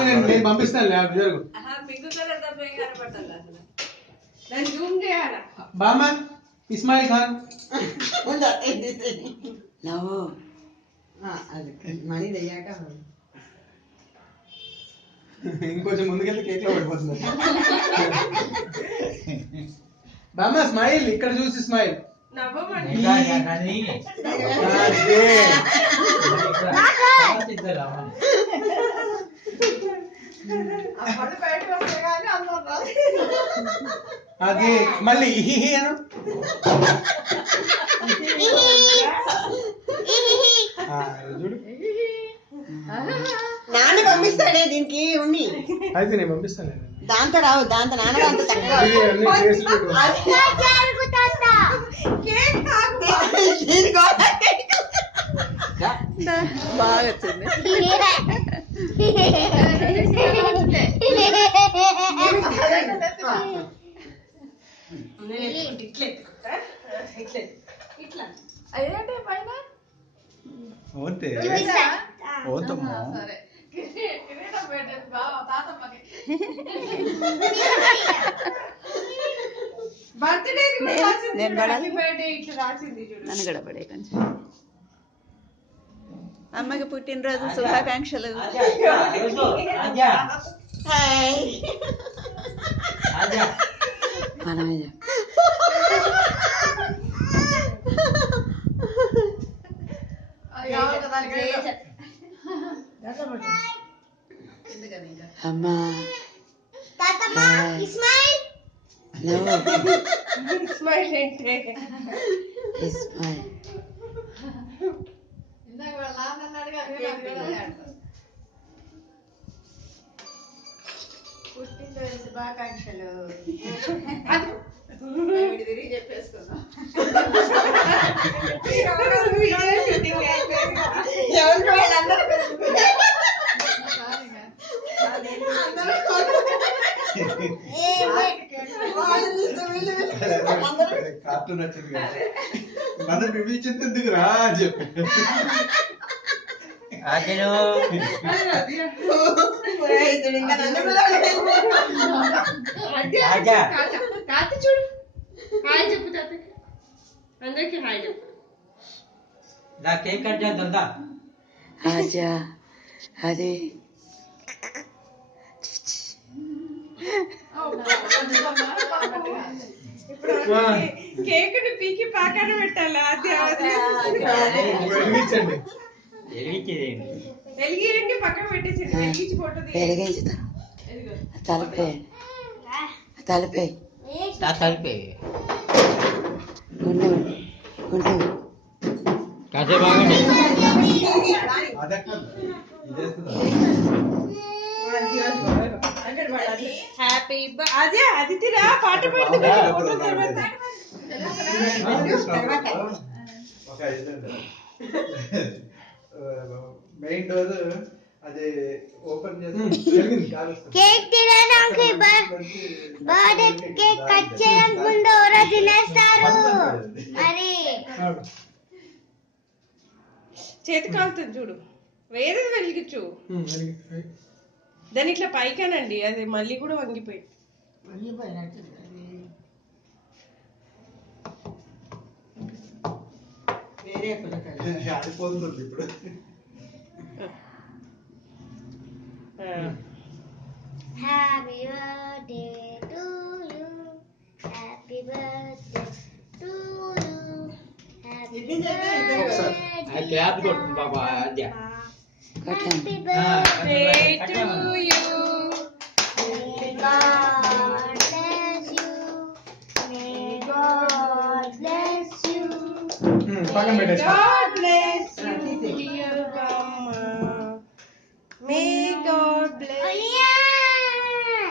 నేను పంపిస్తాను బామ్మ ఇస్మాయిల్ ఖాన్ ఇంకొంచెం ముందుకెళ్తే కేక్ లో పడిపోతుంది బామ్మ స్మైల్ ఇక్కడ చూసి స్మైల్ అది మళ్ళీ నాన్న పంపిస్తాడే దీనికి ఉండి అయితే నేను పంపిస్తాను దాంతో రావు దాంతో నాన్న అంత బాగా వచ్చింది అయ్యంటే పైన నన్ను కూడా పడే కొంచెం అమ్మకి పుట్టినరోజు శుభాకాంక్షలు అమ్మా ఇస్మాయిల్ ఇస్మాయిల్ ఏంటే ఇస్మాయిల్ పుట్టినరోజు శుభాకాంక్షలు తిరిగి చెప్పేసుకున్నాం కార్టూన్ వచ్చింది కదా మనం పిలిచింది ఎందుకు రా చెప్పి చూడు హాయ్ చెప్పు తాతకి అందరికి హాయ్ చెప్పు కేక్ కట్ చేద్దా అదే కేక్ ని పీకి పాకాన పెట్టాలా వెలిగియండి పక్కన పెట్టేసి వెలిగించి ఫోటో తలపే తలపే తలపే గుండు గుండు కాసే బాగుంది హ్యాపీ అదే అదితిరా పాట పాడుతుంది మెయిన్ డోర్ అది ఓపెన్ చేసి కేక్ తినడానికి బర్త్డే కేక్ కట్ చేయడానికి ముందు ఎవరో తినేస్తారు మరి చేతి కాలుతుంది చూడు వేరేది వెలిగించు దాని ఇట్లా పైకానండి అది మళ్ళీ కూడా వంగిపోయి అది పోతుంది ఇప్పుడు happy birthday to you happy birthday to you happy birthday clap కొట్టు బాబా Adya happy birthday to you God bless you పక్కన పెట్టేసి God bless you dear mama may God bless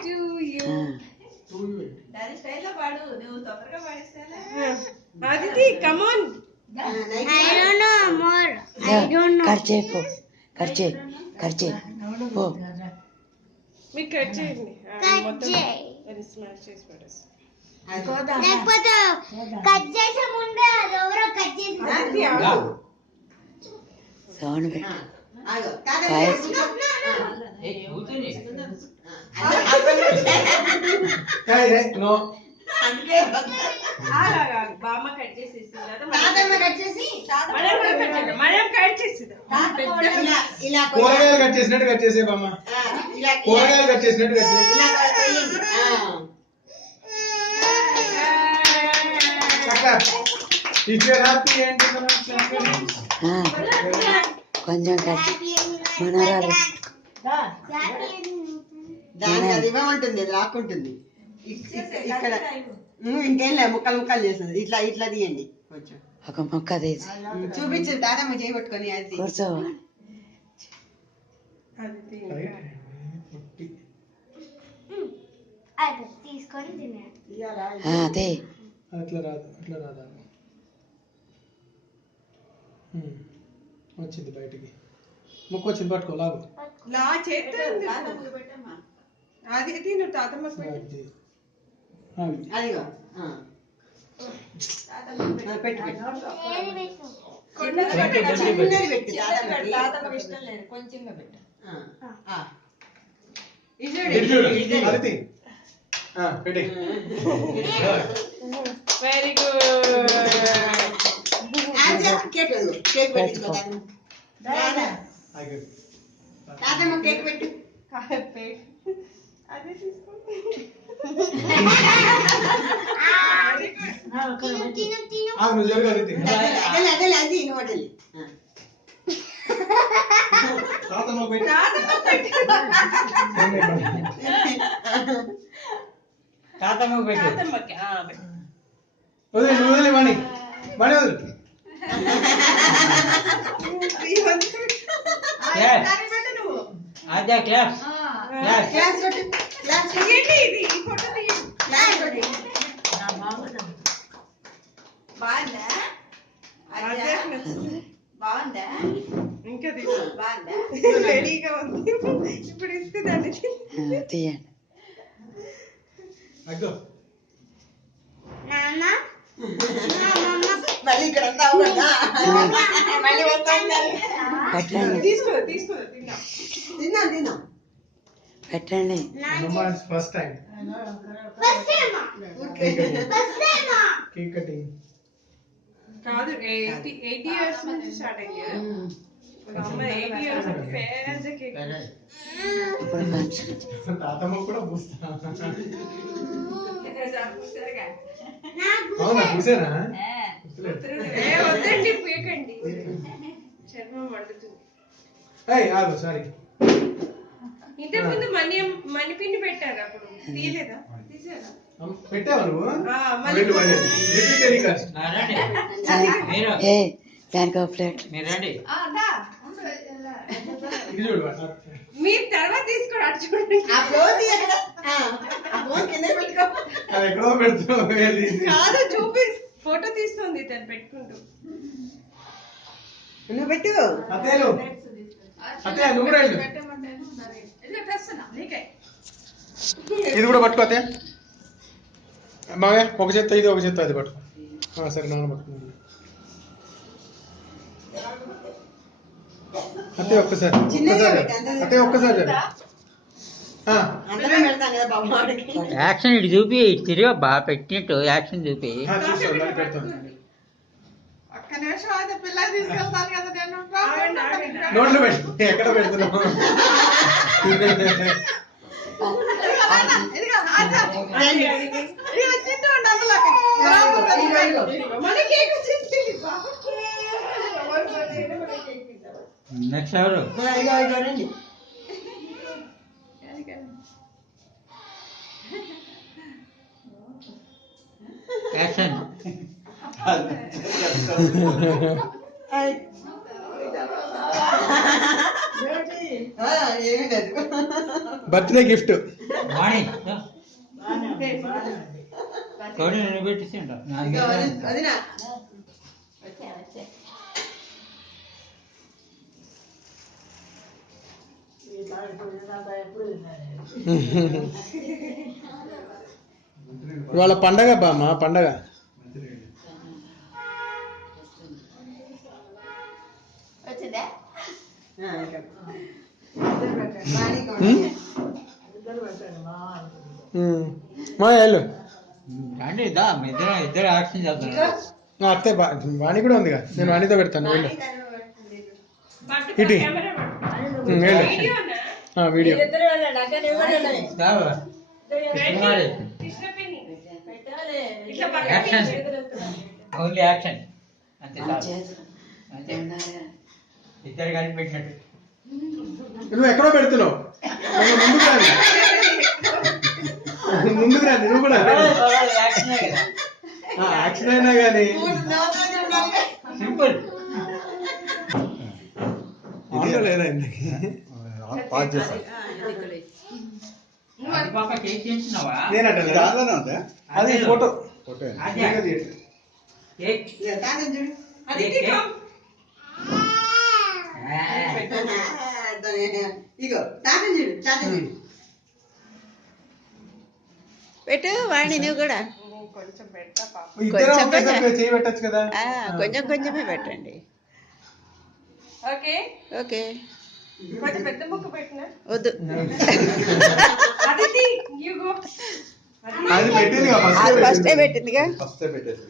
to you దాని స్టైల్ లో పాడు నువ్వు తొందరగా పాడిస్తేలా Aditi come on I don't know more I don't know ఖర్చే పో మీకు కట్ చేయండి కట్ చేయి అది స్మాష్ చేసి పడేసి లేకపోతే కట్ చేసే ముందే అది ఎవరో కట్ చేసి సౌండ్ నో అలాగా బామ్మ కట్ చేసి తాతమ్మ కట్ చేసి మనం కట్ చేసిద్దాం. ఇలా కూరగాయలు కట్ చేసినట్టు కట్ చేసే బామ్మ. ఇలా కూరగాయలు కట్ చేసినట్టు కట్ చేసి ఇలా కొయ్యండి. ఇఫ్ యు హ్యాపీ ఏంటి కొంచెం కట్ మనరాలు దానికి అది ఇవ్వమంటుంది, అది లాక్కుంటుంది. ఇక్కడ ఇంకేం లేదు, ముక్కలు ముక్కలు చేస్తుంది. ఇట్లా ఇట్లా తీయండి కొంచెం, ఒక ముక్క తీసి చూపించండి. తాతమ్మ చేయబట్టుకొని అది కూర్చోవాలి. తీసుకొని తిన్నాడు. అదే అట్లా రాదు, అట్లా రాదా? వచ్చింది బయటికి, ముక్కు వచ్చింది, పట్టుకో లాగు. నా చేతి అది తిను తాతమ్మ అది. అదిగో పెట్టు పెట్టు. ఏది పెట్టు? చిన్నది పెట్టు తాతమ్మకి ఇష్టం లేదు, కొంచెంగా పెట్టు. ఇటు చూడు, అది తీ. పెట్టి వెరీ గుడ్. కేక్ కేక్ పెట్టు తాతమ్మ, కేక్ పెట్టు. అదే తీసుకోండి. తిను తిను తిను. నువ్వు జరుగు, అది తీ. అదే అదే అది ఇన్వటల్. తాతమ్మ పెట్టి తాతమ్మకు పెట్టు. తాతమ్మకి పెట్టు. వదిలే, నువ్వు వదిలే మణి, మణి వదిలి. ఆద్య క్లాస్ క్లాస్. క్లాస్ పెట్టు, క్లాస్ తీయండి, ఇది ఈ ఫోటో తీయండి. క్లాస్ పెట్టు. బాగుందా? ఆద్యకి నచ్చింది. బాగుందా? ఇంకా తీసుకో. బాగుందా? రెడీగా ఉంది. ఇప్పుడు ఇస్తే దాన్ని తీయండి. అగ్గో నాన్న మళ్ళీ ఇక్కడ అంతా మళ్ళీ వస్తాను. తీసుకో తీసుకో తిన్నాం. తిన్నాం తిన్నాం. పెట్టండి. First time first time cake cutting. కాదు 80 ఇయర్స్ నుంచి స్టార్ట్ అయింది కదా. అమ్మ 80 ఇయర్స్ పెద్ద కేక్. ఇప్పుడు కొంచెం తాతమ్మ కూడా పూస్తా. సరిగా అవునా, పూసానా? వద్దండి పూయకండి, చర్మం మండుతుంది. ఆగు, సారీ. ఇంతకు ముందు మణిపిండి పెట్టారు, అప్పుడు తీయలేదా? తీసారా? పెట్టావా నువ్వు? మళ్ళీ రిపీట్ టెలికాస్ట్. రండి మీరు ఏ దానికి ఒక ప్లేట్. మీరు రండి. ఇది చూడు. మీరు తర్వాత తీసుకోండి, అటు చూడండి. ఆ ఫ్లోర్ ఎక్కడ? ఆ ఫ్లోర్ కింద పెట్టుకో. అది ఎక్కడో పెడుతున్నావు. కాదు, చూపి ఫోటో తీస్తుంది తను పెట్టుకుంటూ. నువ్వు పెట్టు. అత్తయ్యలు, అత్తయ్య నువ్వు కూడా వెళ్ళు. ఇది కూడా పట్టుకో అత్తయ్య. బాగా ఒక చేత్తో ఇది, ఒక చేత్తో అది పట్టుకో. సరే, నాన్న పట్టుకున్నాను. అత్తయ్య ఒక్కసారి, ఒక్కసారి అత్తయ్య ఒక్కసారి. అందరం పెడతాం కదా బాబు వాడికి. యాక్షన్ ఇటు చూపి, ఇటు తిరిగి బాగా పెట్టినట్టు యాక్షన్ చూపి. చూస్తాను, దాన్ని పెడతాను. ఒక్క నిమిషం అయితే పిల్లలు తీసుకెళ్తాను కదా నేను. నోట్లో పెట్టు, ఎక్కడ పెడుతున్నావు? నెక్స్ట్ ఎవరు? ఇగో ఇగో రండి. యాక్షన్. ఏమి లేదు. Birthday gift. వాణి కోడి నేను పెట్టేసి ఉంటా. వదినా ఇవాళ పండగ బామ్మ, పండగ. వచ్చిందా? బాగా మా వెళ్ళు రండి ఇద్దా ఇద్దరు యాక్షన్ చేద్దాం. అత్తే వాణి కూడా ఉందిగా, నేను వాణితో పెడతాను. వెళ్ళు ఇటు వెళ్ళు. వీడియో యాక్షన్ ఓన్లీ యాక్షన్ అంతే చాలు. అంతే ఇద్దరు కలిపి పెట్టినట్టు. నువ్వు ఎక్కడో పెడుతున్నావు, ముందుకు రాని, ముందుకు రాని నువ్వు కూడా. యాక్షన్ కదా, యాక్షన్ అయినా కానీ సింపుల్. ఆన్లో లేదా ఇందుకు? పాజ్ చేశాను. నువ్వు అది పాప చేయించినావా? నేనంటే దానిలోనే ఉందా? అది ఫోటో. ఫోటో అది కేక్. తాత చూడు. అది కేక్. ఇగో తాత చూడు, తాత చూడు. పెట్టు వాణి నువ్వు కూడా. కొంచెం పెట్టా పాప. ఇద్దరు ఒకేసారి చేయి పెట్టచ్చు కదా. కొంచెం కొంచెమే పెట్టండి. ఓకే ఓకే కొంచెం పెద్ద ముక్క పెట్టినా. వద్దు, అదితి యు గో. అది పెట్టింది ఫస్టే పెట్టిందిగా. ఫస్టే పెట్టేసి